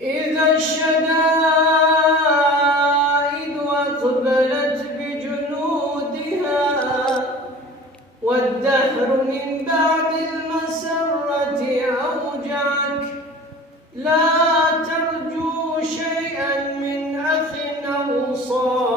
إذا الشدائد أقبلت بجنودها والدهر من بعد المسرة أوجعك، لا ترجو شيئا من أخ أو صاحب